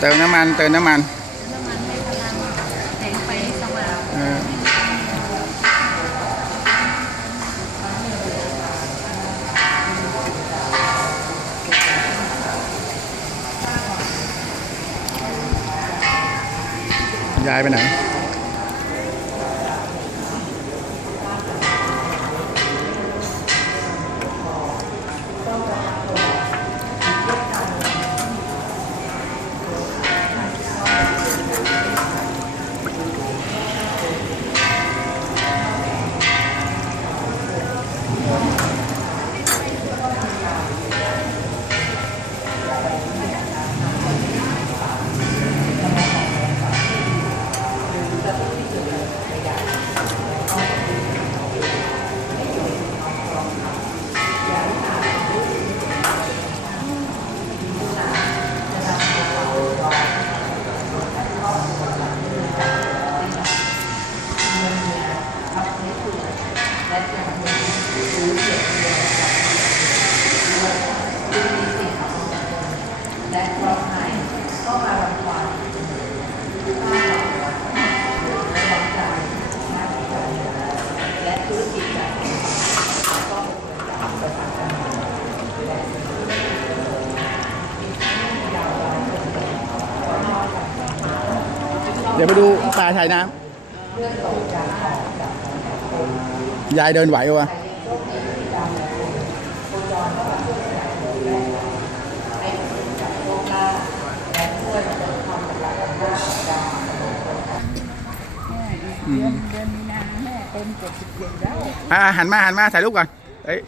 เติมน้ำมันเติมน้ำมันน้ำมันให้พลังแสงไฟสว่างเออยายไปไหน ดี๋ยวไปดูปลาถ่ายน้ำยายเดินไหววะอืมเดือนมีนาแม่เต็มเจ็ดสิบเจ็ดแล้วอะหันมาหันมาถ่ายรูปก่อนเฮ้ย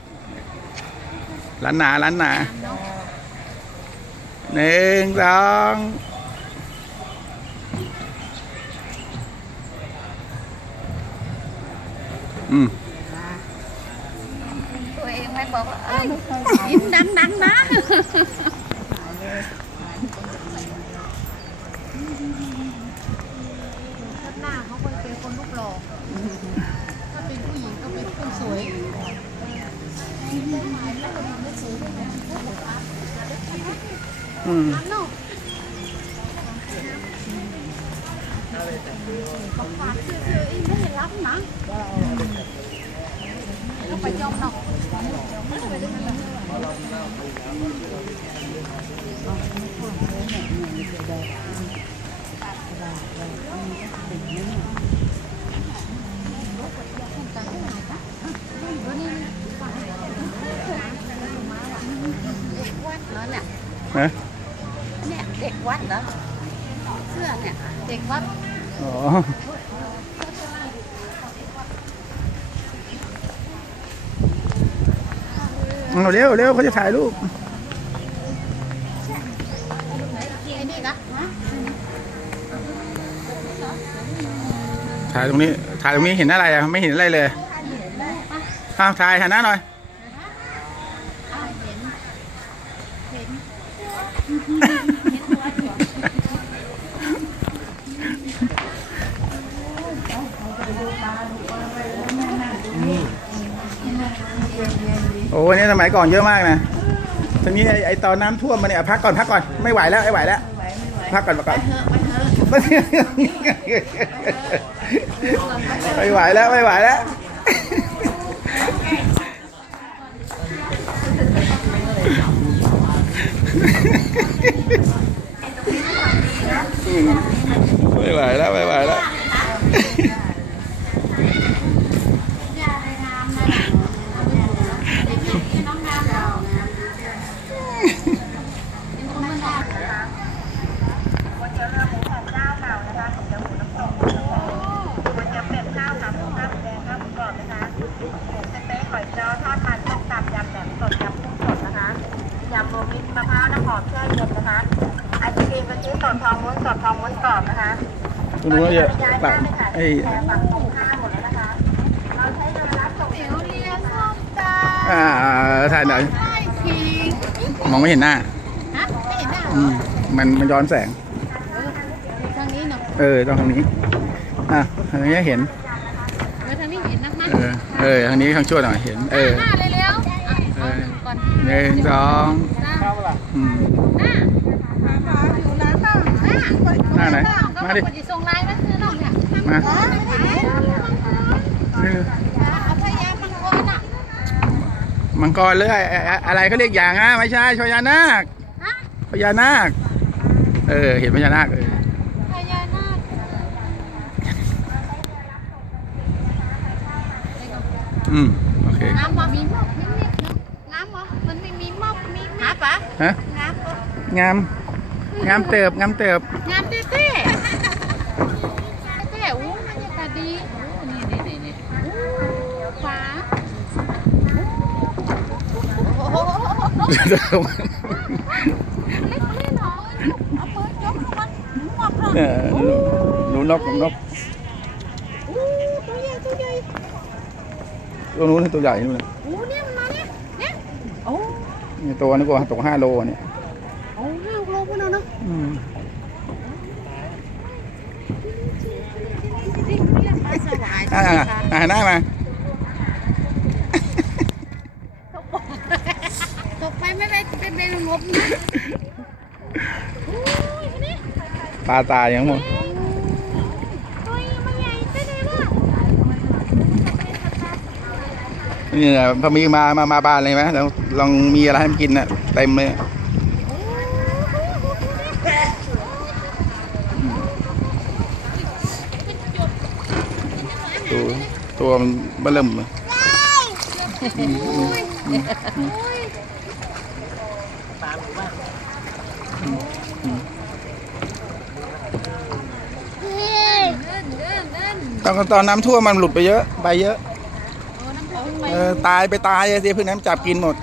ล้านหนาล้านหนาหนึ่งสอง อืมตัวเองไม่บอกว่าเอ้ยยิ้มดังๆ นะหน้าเขาคนเป็นคนรูปหล่อถ้าเป็นผู้หญิงก็เป็นคนสวยอืมเนาะเขาฝากชื่อๆอีไม่ได้รับนะก็ไปยอมเนาะเด็กวัดเหรอเนี่ยฮะเนี่ยเด็กวัดเหรอเสื้อเนี่ยเด็กวัดอ๋อ เอาเร็วเร็วเขาจะถ่ายรูปถ่ายตรงนี้ ถ่ายตรงนี้เห็นอะไรอะ ไม่เห็นอะไรเลยอ้าวถ่ายหันหน้าหน่อย เห็นเห็นตัวอยู่โอ้วันนี้สมัยก่อนเยอะมากนะทีนี้ไอ้ไอตอนน้ำท่วมมาเนี่ยพักก่อนพักก่อนไม่ไหวแล้วไม่ไหวแล้วพักก่อนพักก่อน ไม่ไหวแล้วไม่ไหวแล้ว ไม่ไหวแล้วไม่ไหวแล้ว ก๋วยเตี๋ยวเป็ดข้าวขาหมูข้าวหมูแดงข้าวหมูกรอบนะคะสเต๊กหอยจ้อทอดมันต้มตำยำแหนมสดยำกุ้งสดนะคะยำโรวมมิตรมะพร้าวน้ำหอมแช่เย็นนะคะไอศครีมกะทิสดทองม้วนสดทอง ม้วนกรอบนะคะคุณรู้ว่าเยอะย้ายปักบ้านไปขายไอ้ที่แพรฝั่งตรงข้ามหมดแล้วนะคะเราใช้เวลาส่งเดี๋ยวเรียส้มตาอ่าถ่ายหน่อยได้ทีมองไม่เห็นหน้าฮะไม่เห็นหน้าอือมมันมันย้อนแสงทางนี้เนาะเออต้องทางนี้อะทางนี้เห็นเออทางนี้เห็นนะมาเออเออทางนี้ข้างชั่วหน่อยเห็นเออหน้าเร็วอะเร่งก่อนหนึ่งสองอืม หน้าอยู่ร้านบ้างหน้า มาดิคนจะส่งไลน์มาซื้อน้องเนี่ยมาอ๋อเออเอาพยามังกรอะมังกรเลยไอ้ไอ้ไอ้อะไรเขาเรียกอย่างอะไม่ใช่พญานาคฮะพญานาค เออ เห็นพญานาคเออพญานาคอืมโอเคน้ำบ่มีมอบนิดๆเนาะน้ำบ่มันไม่มีมอบมีหาปะฮะน้ำบ่งามงามเติบงามเติบงาม เต้เต้เต้อู้บรรยากาศดีโอ้นี่นี่นี่นี่อู้ฟ้าโอ้โหเล็กเล่นเหรอเอาเปิดยกเข้ามาหนูมอบเหรอเออหนูนกหนูนกอู้ตัวใหญ่ตัวใหญ่ตัวนู้นตัวใหญ่นู่นน่ะอู้เนี่ยมันมาเนี่ยเนี่ยโอ้นี่ตัวนี้กว่าตกห้าโลเนี่ยโอ้ห้าโลพุ่นเอาเนาะ อืม ที่เรียกมาสวาย อ่าอ่าหน้ามาตกไปไม่ได้เป็นเป็นงบนะอู้ยนี่ปลาตายยังหมดตัวยังไม่ใหญ่เต้เลยว่ะนี่แหละพอมีมา มา มาบ้านเลยไหมลองลองมีอะไรให้มันกินน่ะเต็มเลย ตัว ตัวมันเบิ่มเลยเดินเดินเดินตอนตอนน้ำท่วมมันหลุดไปเยอะ ไปเยอะ เออ ตายไปตายเลยสิเพื่อนน้ำจับกินหมด